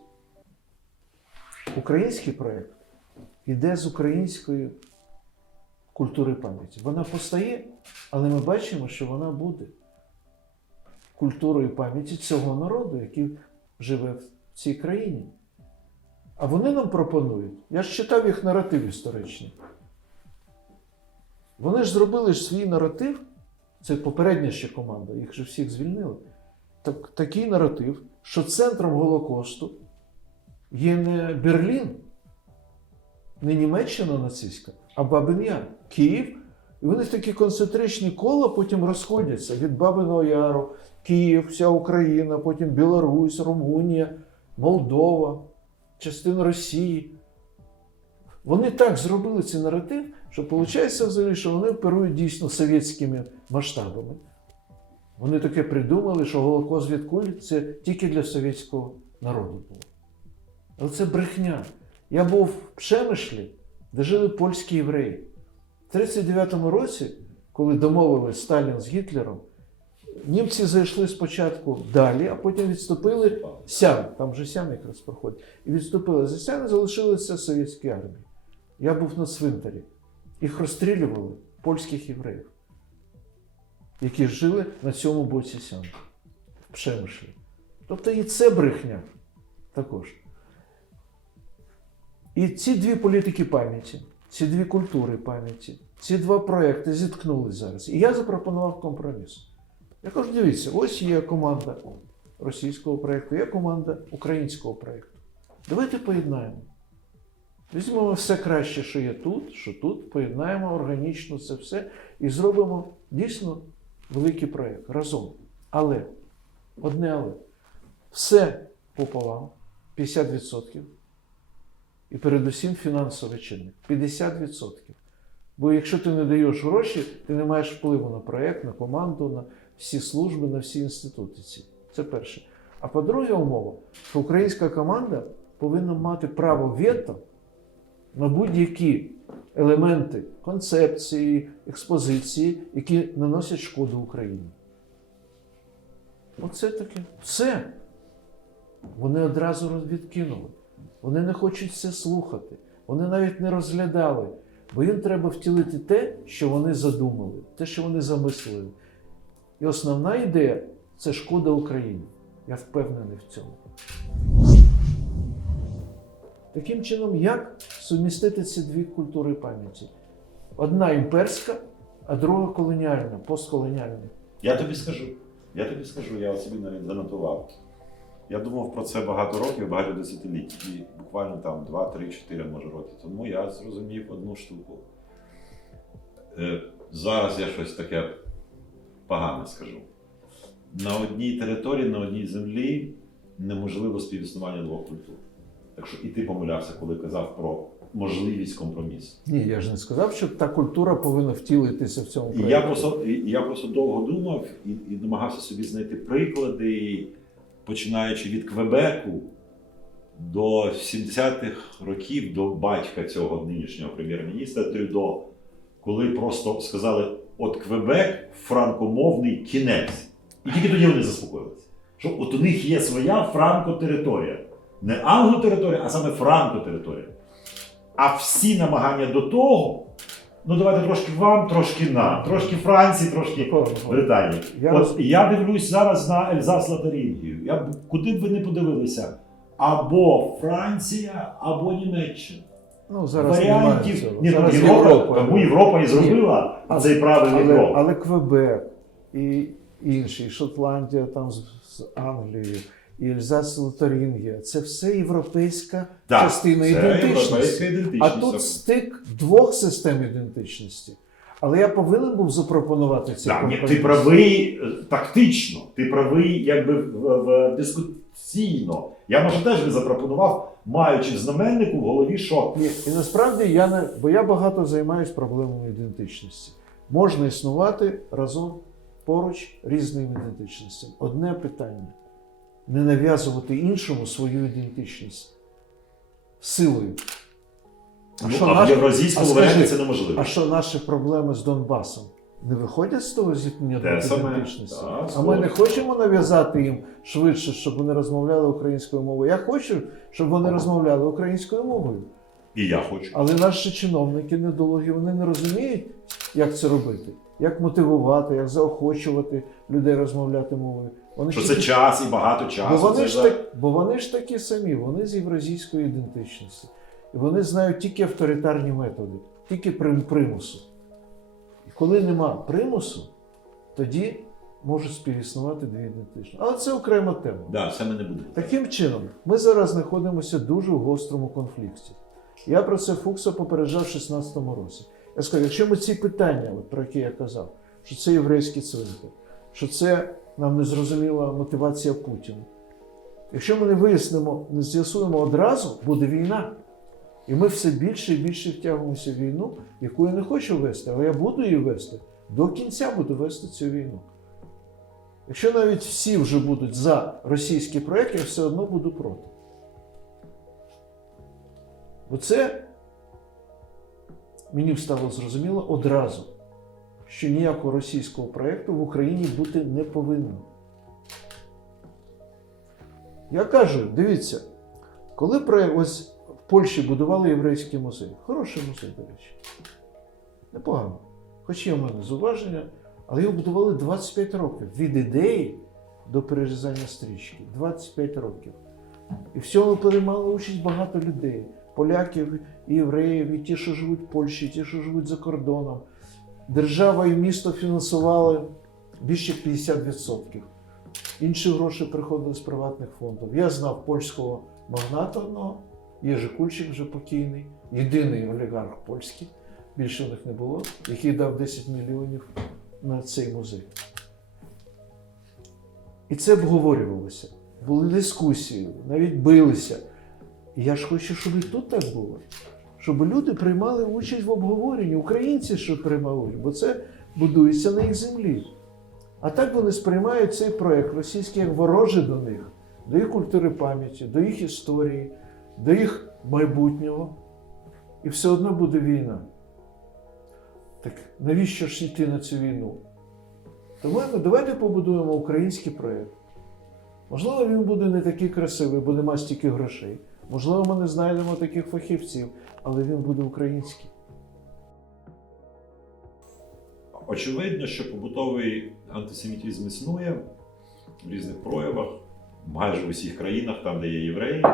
український проєкт йде з української культури пам'яті. Вона постає, але ми бачимо, що вона буде культурою пам'яті цього народу, який живе в цій країні. А вони нам пропонують, я ж читав їх наратив історичний. Вони ж зробили свій наратив, це попередня ще команда, їх же всіх звільнили. Такий наратив, що центром Голокосту є не Берлін, не Німеччина нацистська, а Бабин Яр, Київ. І вони в такі концентричні кола потім розходяться від Бабиного Яру, Київ, вся Україна, потім Білорусь, Румунія, Молдова, частина Росії. Вони так зробили цей наратив, що виходить взагалі, що вони оперують дійсно совєтськими масштабами. Вони таке придумали, що Голокост від куль – це тільки для совєтського народу було. Але це брехня. Я був в Пшемишлі, де жили польські євреї. В 1939 році, коли домовились Сталін з Гітлером, німці зайшли спочатку далі, а потім відступили Сян. Там же Сян якраз проходить. І відступили за Сян і залишилися совєтські армії. Я був на цвинтарі. Їх розстрілювали, польських євреїв, які жили на цьому боці Сяну, в Пшемишлі. Тобто і це брехня також. І ці дві політики пам'яті, ці дві культури пам'яті, ці два проекти зіткнулись зараз. І я запропонував компроміс. Я кажу, дивіться, ось є команда російського проєкту, є команда українського проєкту. Давайте поєднаємо. Візьмемо все краще, що є тут, що тут, поєднаємо органічно це все і зробимо дійсно великий проєкт разом. Але, одне але, все пополам, 50%. І передусім фінансовий чинник. 50%. Бо якщо ти не даєш гроші, ти не маєш впливу на проєкт, на команду, на всі служби, на всі інституції. Це перше. А по-друге, умова, що українська команда повинна мати право вето на будь-які елементи концепції, експозиції, які наносять шкоду Україні. Оце таке. Все. Вони одразу відкинули. Вони не хочуть це слухати. Вони навіть не розглядали. Бо їм треба втілити те, що вони задумали, те, що вони замислили. І основна ідея – це шкода Україні. Я впевнений в цьому. Таким чином, як сумістити ці дві культури пам'яті? Одна імперська, а друга колоніальна, постколоніальна. Я тобі скажу, я собі навіть занотував. Я думав про це багато років, багато десятиліть. І буквально там 2, 3, 4, може, роки тому я зрозумів одну штуку. Зараз я щось таке погане скажу. На одній території, на одній землі неможливо співіснування двох культур. Так що і ти помилявся, коли казав про можливість компромісу. Ні, я ж не сказав, що та культура повинна втілитися в цьому І я просто довго думав і намагався собі знайти приклади, починаючи від Квебеку до 70-х років, до батька цього нинішнього прем'єр-міністра Трюдо, коли просто сказали, от Квебек франкомовний кінець. І тільки тоді вони заспокоїлися. Що от у них є своя франко-територія. Не англо-територія, а саме франко-територія. А всі намагання до того, ну давайте трошки вам, трошки нам, трошки Франції, трошки Британії. Я дивлюсь зараз на Ельзас-Лотарингію. Куди б ви не подивилися, або Франція, або Німеччина. Ну, зараз немає Варіантів. цього. Ні, ну, Зараз Європа, тому Європа і зробила цей правильний крок. але Квебек і інші, і Шотландія там з Англією, і Ельзас-Лотарингія – це все європейська Так, частина це ідентичності. європейська А ідентичність. тут стик двох систем ідентичності. Але я повинен був запропонувати цей Так, ні, компроміс. ти правий тактично, ти правий якби дискусійно. Я, може, теж би запропонував, маючи в знаменнику в голові, що І насправді бо я багато займаюся проблемами ідентичності. Можна існувати разом, поруч, різними ідентичностями. Одне питання – не нав'язувати іншому свою ідентичність силою. в євразійському варіанті скажи, це неможливо. А що наші проблеми з Донбасом не виходять з того зіткнення Те двох саме. ідентичності? Так, А ми не хочемо нав'язати їм швидше, щоб вони розмовляли українською мовою. Я хочу, щоб вони розмовляли українською мовою. І я хочу. Але наші чиновники, недологи, вони не розуміють, як це робити, як мотивувати, як заохочувати людей розмовляти мовою. Вони Що ж це такі- час і багато часу. бо вони ж такі самі, вони з євразійської ідентичності. І вони знають тільки авторитарні методи, тільки примусу. І коли нема примусу, тоді можуть співіснувати дві ідентичності. Але це окрема тема. Да, це ми не будемо. Таким чином, ми зараз знаходимося дуже в гострому конфлікті. Я про це Фукса попереджав в 2016 році. Я сказав, якщо ми ці питання, про які я казав, що це єврейський цвинтар, що це нам незрозуміла мотивація Путіна, якщо ми не вияснимо, не з'ясуємо одразу, буде війна. І ми все більше і більше втягуємося в війну, яку я не хочу вести, але я буду її вести. До кінця буду вести цю війну. Якщо навіть всі вже будуть за російський проєкт, я все одно буду проти. Бо це мені стало зрозуміло одразу, що ніякого російського проєкту в Україні бути не повинно. Я кажу, дивіться, коли ось в Польщі будували єврейський музей, хороший музей, до речі, непогано, хоч є в мене зауваження, але його будували 25 років, від ідеї до перерізання стрічки, 25 років. І в цьому приймало участь багато людей. Поляків, і євреїв, і ті, що живуть в Польщі, і ті, що живуть за кордоном. Держава і місто фінансували більше 50%. Інші гроші приходили з приватних фондів. Я знав польського магната одного, Єжи Кульчик вже покійний, єдиний олігарх польський, більше в них не було, який дав 10 мільйонів на цей музей. І це обговорювалося. Були дискусії, навіть билися. І я ж хочу, щоб і тут так було. Щоб люди приймали участь в обговоренні, українці, щоб приймали участь, бо це будується на їх землі. А так вони сприймають цей проєкт російський як ворожий до них, до їх культури пам'яті, до їх історії, до їх майбутнього. І все одно буде війна. Так навіщо ж йти на цю війну? Тому давайте побудуємо український проєкт. Можливо, він буде не такий красивий, бо нема стільки грошей. Можливо, ми не знайдемо таких фахівців, але він буде український. Очевидно, що побутовий антисемітизм існує в різних проявах, майже в усіх країнах, там, де є євреї.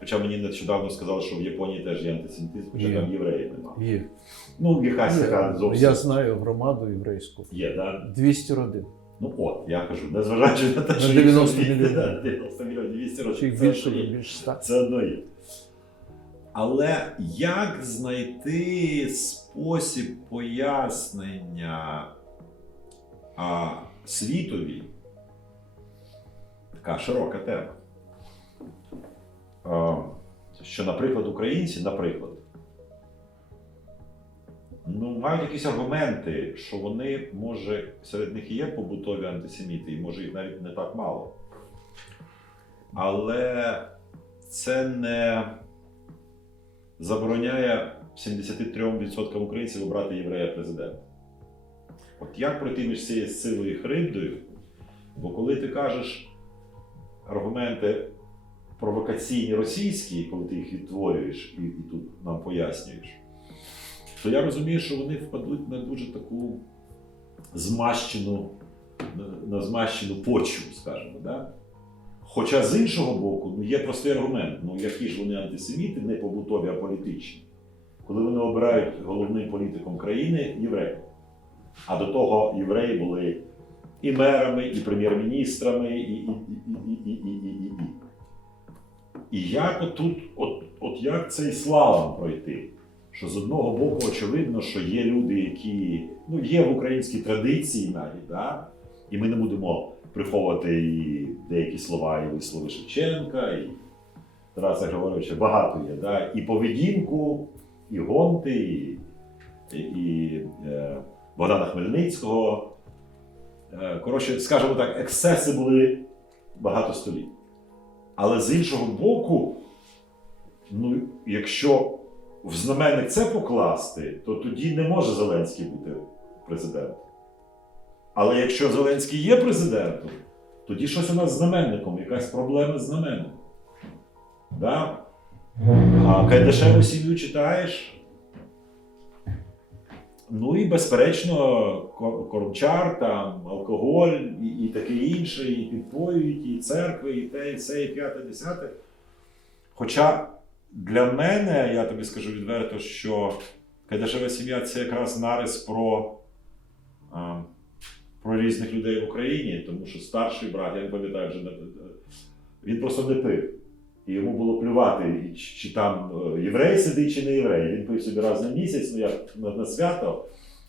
Хоча мені нещодавно сказали, що в Японії теж є антисемітизм, хоча там євреїв немає. Є. Ну, якась така зовсім. Я знаю громаду єврейську. Є, так? 200 родин. Ну от, я кажу, незважаючи на те, На що 90 їх мільйонів. 90 мільйонів, 200 років. Чи їх це більше, одно є. більше 100. Це одно є. Але як знайти спосіб пояснення світові? Така широка тема. Що, наприклад, українці, мають якісь аргументи, що вони, може, серед них і є побутові антисеміти, і може їх навіть не так мало. Але це не забороняє 73% українців обрати єврея президента. От як пройти між цією силою і хрибдою? Бо коли ти кажеш аргументи провокаційні російські, коли ти їх відтворюєш і тут нам пояснюєш, то я розумію, що вони впадуть на дуже таку змащену почву, скажімо. Да? Хоча з іншого боку, ну, є простий аргумент, ну які ж вони антисеміти, не побутові, а політичні, коли вони обирають головним політиком країни євреїв. А до того євреї були і мерами, і прем'єр-міністрами, і. І як отут, от як цей слалом пройти? Що з одного боку очевидно, що є люди, які ну, є в українській традиції навіть, да? І ми не будемо приховувати і деякі слова і вислови Шевченка, і Тараса Григоровича багато є, да? І поведінку, і Гонти, і Богдана Хмельницького. Коротше, скажімо так, ексцеси були багато століть. Але з іншого боку, ну, якщо в знаменник це покласти, то тоді не може Зеленський бути президентом. Але якщо Зеленський є президентом, тоді щось у нас з знаменником, якась проблема з знаменником. Да? А Кайдашеву сім'ю читаєш? Ну і, безперечно, Коробчар, там, алкоголь і таке інше, і підпоюють, і церкви, і те, і все, і п'яте, десяте. Хоча для мене, я тобі скажу відверто, що Кайдашева сім'я – це якраз нарис про різних людей в Україні, тому що старший брат, я не пам'ятаю вже, він просто не пив. І йому було плювати, чи там єврей сидить, чи не єврей. Він пив собі раз на місяць, ну як на свято,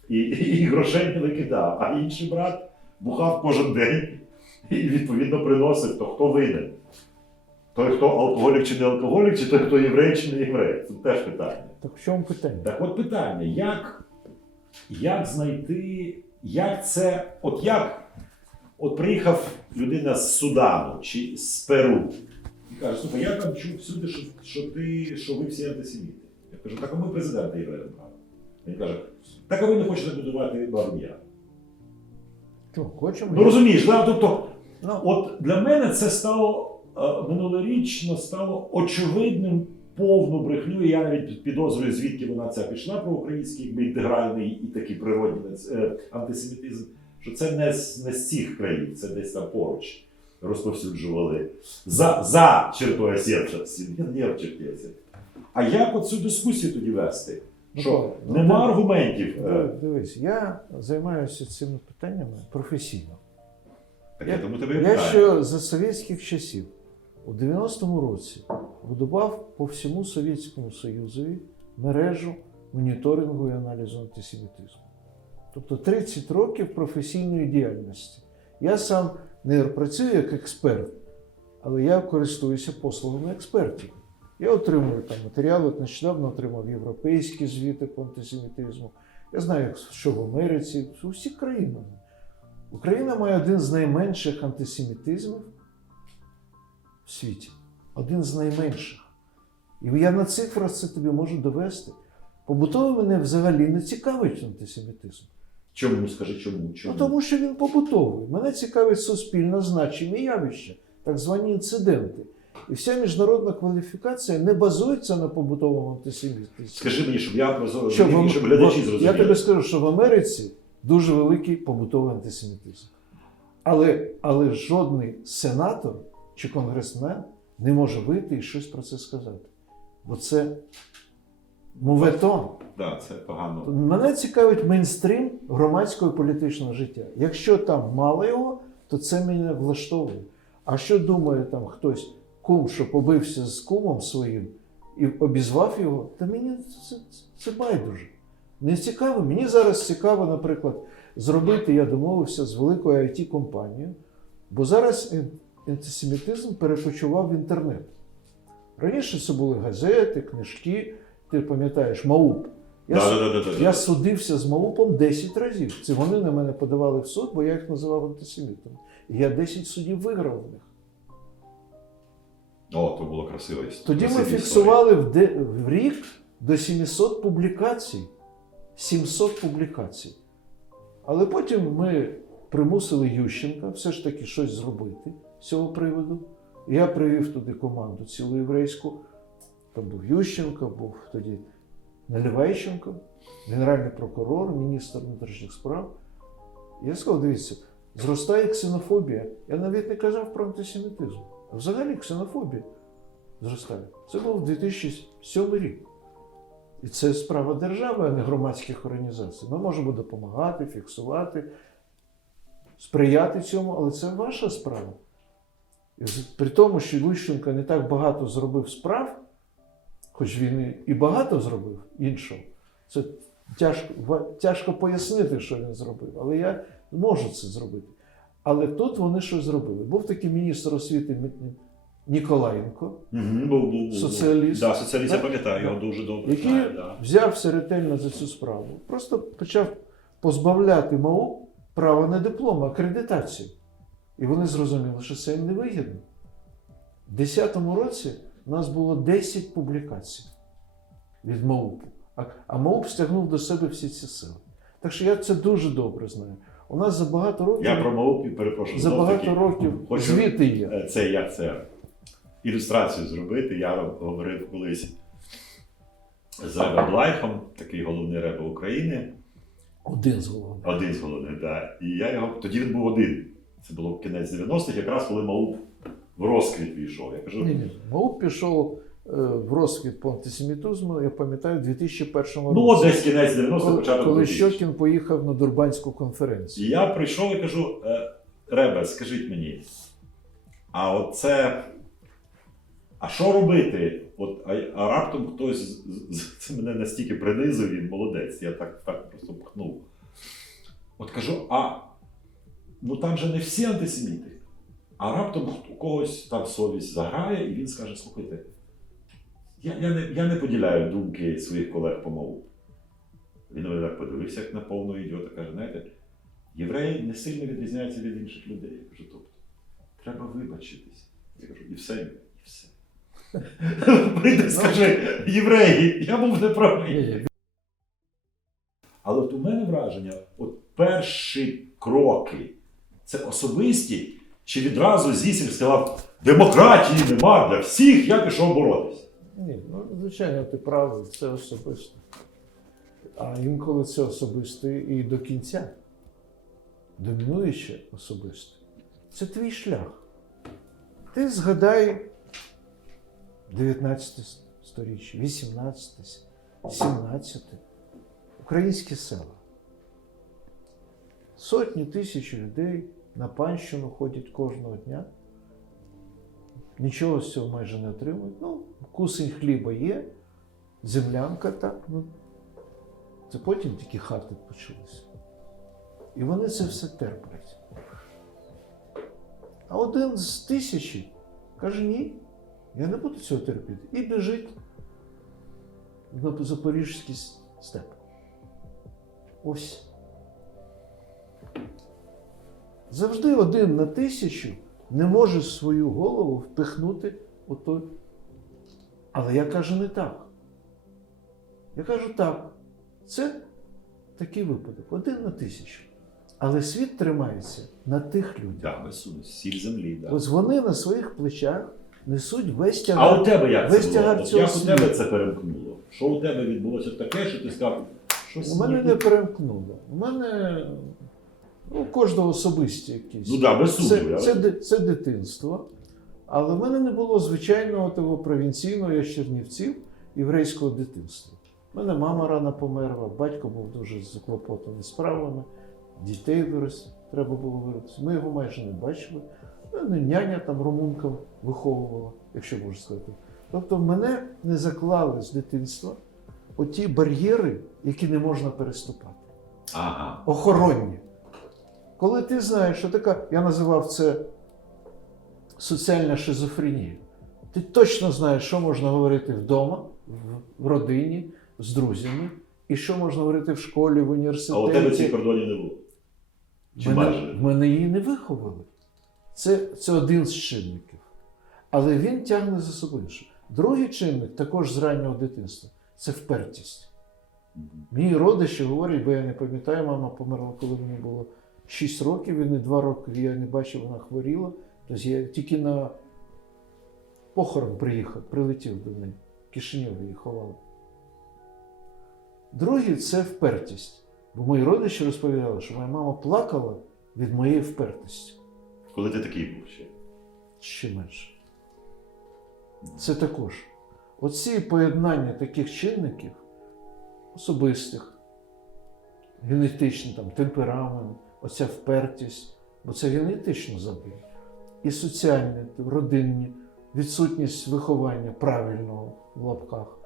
і грошей не викидав. А інший брат бухав кожен день і відповідно приносив, то хто винен. Той, хто алкоголік чи не алкоголік, чи той, хто єврей чи не єврей. Це теж питання. Так в чому питання? Так от питання, як знайти, як це, от приїхав людина з Судану чи з Перу, і каже, слухай, я там чув всюди, що ви всі антисеміти. Я кажу, так а ми президента єврея брали. Він каже, так а ви не хочете будувати Баб'я. Що, хочемо? Ну розумієш, да? Тобто, Ну, от для мене це стало минулорічно стало очевидним повну брехню, і я навіть підозрюю, звідки вона ця пішла про український якби, інтегральний і такий природний антисемітизм, що це не з цих країн, це десь там поруч розповсюджували за чертою Сєвченці, не в Черкесі. А як оцю дискусію тоді вести? Що нема аргументів? Дивись, я займаюся цими питаннями професійно. Так я тому тебе Я вітаю. ще за совєтських часів у 90-му році будував по всьому Совєтському Союзові мережу моніторингу і аналізу антисемітизму. Тобто 30 років професійної діяльності. Я сам не працюю як експерт, але я користуюся послугами експертів. Я отримую там матеріали, от нещодавно отримав європейські звіти по антисемітизму. Я знаю, що в Америці, у всіх країнах. Україна має один з найменших антисемітизмів в світі. Один з найменших. І я на цифрах це тобі можу довести. Побутово мене взагалі не цікавить антисемітизм. Чому? Скажи, чому? Ну, тому що він побутовий. Мене цікавить суспільно значимі явища, так звані інциденти. І вся міжнародна кваліфікація не базується на побутовому антисемітизмі. Скажи мені, щоб я розумів, щоб глядачі зрозуміли. Я тобі скажу, що в Америці дуже великий побутовий антисемітизм. Але жодний сенатор чи конгресмен не може вийти і щось про це сказати. Бо це моветон. Так, це погано. Мене цікавить мейнстрім громадського і політичного життя. Якщо там мало його, то це мене влаштовує. А що думає там хтось, кум, що побився з кумом своїм і обізвав його, то мені це байдуже. Не цікаво. Мені зараз цікаво, наприклад, зробити, я домовився з великою IT-компанією, бо зараз антисемітизм перекочував в інтернет. Раніше це були газети, книжки, ти пам'ятаєш, МАУП. Я судився з МАУПом 10 разів. Це вони на мене подавали в суд, бо я їх називав антисемітами. І я 10 судів виграв в них. О, то було красиво. Тоді ми фіксували в рік до 700 публікацій. 700 публікацій. Але потім ми примусили Ющенка все ж таки щось зробити з цього приводу. Я привів туди команду цілу єврейську. Там був Ющенко, був тоді Наливайченко, генеральний прокурор, міністр внутрішніх справ. Я сказав, дивіться, зростає ксенофобія. Я навіть не казав про антисемітизм. А взагалі ксенофобія зростає. Це був 2007 рік. І це справа держави, а не громадських організацій. Ми можемо допомагати, фіксувати, сприяти цьому, але це ваша справа. І при тому, що Ющенко не так багато зробив справ, хоч він і багато зробив іншого, це тяжко пояснити, що він зробив, але я можу це зробити. Але тут вони щось зробили. Був такий міністр освіти Ніколаєнко, соціаліст. Да, соціаліст, я Так? пам'ятаю, його дуже добре який знаю. Да. взявся ретельно за цю справу. Просто почав позбавляти МАУ права на диплом, акредитацію. І вони зрозуміли, що це їм не вигідно. У 2010 році у нас було 10 публікацій від МАУПу, а МАУП стягнув до себе всі ці сили. Так що я це дуже добре знаю. У нас за багато років, Я про МАУП, перепрошую, за багато знов-таки років хочу, звіти є. Це як це ілюстрацію зробити. Я говорив колись з Ребе Блайхом, такий головний ребе України. Один з головних. Один з головних, так. І я його, тоді він був один. Це було кінець 90-х, якраз коли МАУП в розквіт пішов. Я кажу, Ні. МАУП пішов в розквіт по антисемітизму, я пам'ятаю, у 2001 році. ну от десь кінець 90-х, початок Коли 2000-х. Щокін поїхав на Дурбанську конференцію. І я прийшов і кажу, Ребе, скажіть мені, а що робити? А раптом хтось це мене настільки принизив, він молодець, я так просто пхнув. От кажу, ну там же не всі антисеміти. А раптом у когось там совість заграє, і він скаже, слухайте, я не поділяю думки своїх колег по МАУ. Він мене так подивився, як на повного ідіота, каже, знаєте, євреї не сильно відрізняються від інших людей. Я кажу, тобто, треба вибачитись. Я кажу, і все. Прийди, скажи, євреї, я був неправий. Але от у мене враження, от перші кроки, це особисті, чи відразу Зісель сказав, демократії нема для всіх, я пішов боротися. Ні, ну, звичайно, ти правий, це особисто. А інколи це особисто і до кінця. Домінуюче особисто. Це твій шлях. Ти згадай 19 сторіччя, 18, 17. Українські села. Сотні тисяч людей на панщину ходять кожного дня. Нічого з цього майже не отримують. Ну, кусень хліба є, землянка так. Ну, це потім тільки хати почалися. І вони це все терплять. А один з тисячі каже, ні, я не буду цього терпіти. І біжить на Запорізький степ. Ось. Завжди 1 на 1000 не може свою голову впихнути у той. Але я кажу не так. Я кажу так. Це такий випадок. 1 на 1000. Але світ тримається на тих людях. Так, без суду, сіль землі. Да. Ось вони на своїх плечах несуть весь А тягар. у тебе як весь це тягар було? От цього як у тебе світу. це перемкнуло? Що у тебе відбулося таке, що ти сказав, щось У мене ніби- не перемкнуло. У мене у кожного особисті якісь. Ну так, без суду. Це дитинство. Але в мене не було звичайного того провінційного, я з Чернівців, єврейського дитинства. У мене мама рано померла, батько був дуже заклопотаний справами, дітей вирос, треба було вирости. Ми його майже не бачили. Няня там румунка виховувала, якщо можна сказати. Тобто в мене не заклали з дитинства оті бар'єри, які не можна переступати. Ага. Охоронні. Коли ти знаєш, що така, я називав це соціальна шизофренія. Ти точно знаєш, що можна говорити вдома, в родині, з друзями, і що можна говорити в школі, в університеті. А у тебе цих кордонів не було? Чи майже не В було? мене її не виховали. Це один з чинників. Але він тягне за собою інше. Другий чинник, також з раннього дитинства, це впертість. Мої родичі говорять, бо я не пам'ятаю, мама померла, коли мені було 6 років, і не 2 роки я не бачив, вона хворіла. Тобто я тільки на похорон прилетів до неї. В Кишинєві її ховали. Другий – це впертість. Бо мої родичі розповідали, що моя мама плакала від моєї впертості. Коли ти такий був ще? Ще менше. це також. Оці поєднання таких чинників, особистих, генетичний там, темперамент, оця впертість, бо це генетично забив. І соціальні, родинні, відсутність виховання правильного в лапках.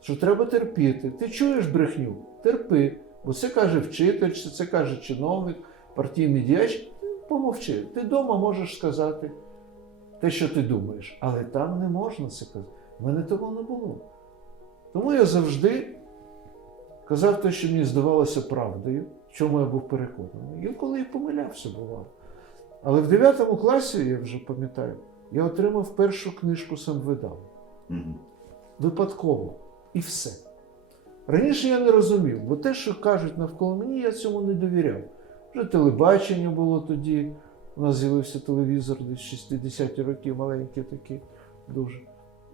Що треба терпіти. Ти чуєш брехню? Терпи. Бо це каже вчитель, чи це каже чиновник, партійний діяч. Помовчи. Ти вдома можеш сказати те, що ти думаєш. Але там не можна це казати. В мене того не було. Тому я завжди казав те, що мені здавалося правдою, в чому я був переконаний. Інколи і помилявся бував. Але в 9 класі, я вже пам'ятаю, я отримав першу книжку «Сам видав». Випадково. І все. Раніше я не розумів, бо те, що кажуть навколо мені, я цьому не довіряв. Вже телебачення було тоді, у нас з'явився телевізор десь 60-ті роки, маленький такий, дуже.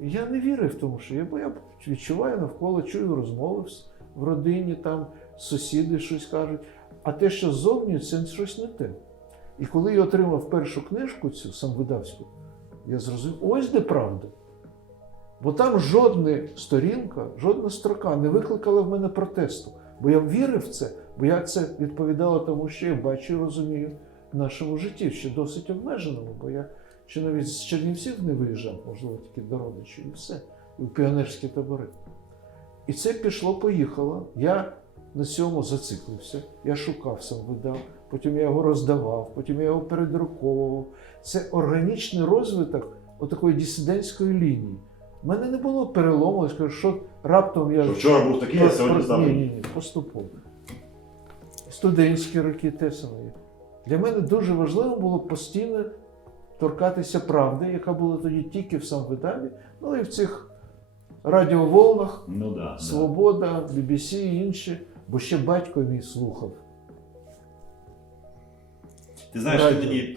І я не вірив тому, що бо я відчуваю навколо, чую розмови в родині, там сусіди щось кажуть, а те, що ззовні, це щось не те. І коли я отримав першу книжку цю, самвидавську, я зрозумів, ось де правда. Бо там жодна сторінка, жодна строка не викликала в мене протесту. Бо я вірив в це, бо я це відповідало тому, що я бачу і розумію в нашому житті, ще досить обмеженому, бо я ще навіть з Чернівців не виїжджав, можливо, тільки до родичів, і все, і в піонерські табори. І це пішло-поїхало. Я на цьому зациклився, я шукав, сам видав, потім я його роздавав, потім я його передруковував. Це органічний розвиток отакої дисидентської лінії. У мене не було перелому, я скажу, що раптом я... Що вчора був такий, а сьогодні став. Ні, поступово. Студентські роки те саме. Для мене дуже важливо було постійно торкатися правди, яка була тоді тільки в самвидаві, ну і в цих радіоволнах, Ну, да, Свобода, BBC і інші, бо ще батько мій слухав. Ти знаєш,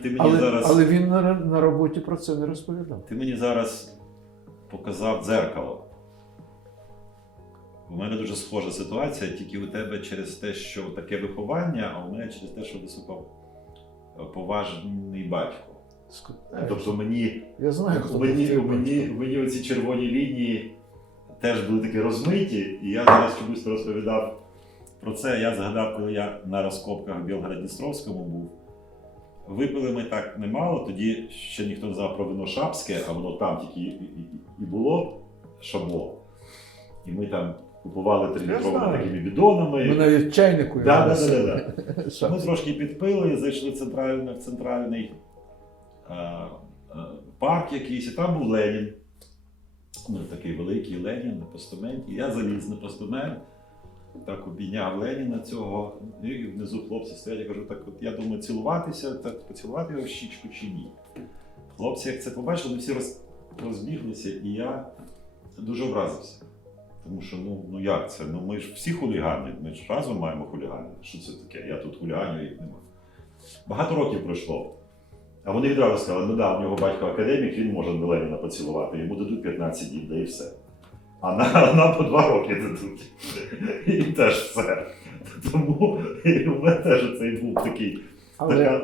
ти мені зараз... Але він на роботі про це не розповідав. Ти мені зараз показав дзеркало. У мене дуже схожа ситуація, тільки у тебе через те, що таке виховання, а у мене через те, що високоповажний батько. Тобто Я знаю, хто мені оці червоні лінії теж були такі розмиті, і я зараз чомусь розповідав про це. Я згадав, коли я на розкопках в Білгород-Дністровському був. Випили ми так немало, тоді ще ніхто не знав про вино шапське, а воно там тільки і було шабло. І ми там купували 3-літровими такими бідонами. Ми навіть чайнику його носили. Ми трошки підпили, зайшли в центральний парк якийсь, і там був Ленін. Ну, такий великий Ленін на постаменті. Я заліз на постамент, так обійняв Леніна цього, і внизу хлопці стоять, я кажу, так от я думаю, цілуватися, так поцілувати його в щічку чи ні. Хлопці, як це побачили, всі розбіглися, і я дуже образився. Тому що, ну як це? Ну ми ж всі хулігани, ми ж разом маємо хулігани. Що це таке? Я тут хуліганю, їх нема. Багато років пройшло. А вони відразу сказали, ну да, у нього батько академік, він може Леніна поцілувати, йому дадуть 15 днів, да і все. А нам по 2 роки дадуть. І теж все. Тому у мене теж цей був такий,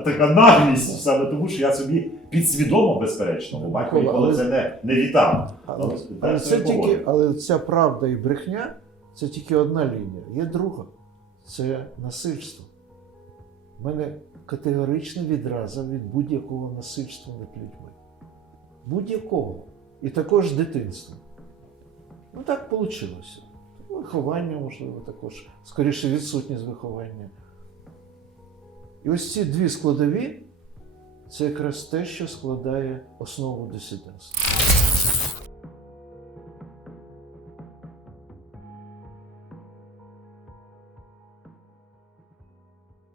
така наглість, саме тому, що я собі підсвідомо, безперечно, бо батько ніколи це не вітав. Але ця правда і брехня – це тільки одна лінія. Є друга – це насильство. У мене категорична відраза від будь-якого насильства над людьми. Будь-якого. І також дитинства. Ну так вийшло. Виховання, можливо, також. Скоріше, відсутність виховання. І ось ці дві складові – це якраз те, що складає основу дисидентства.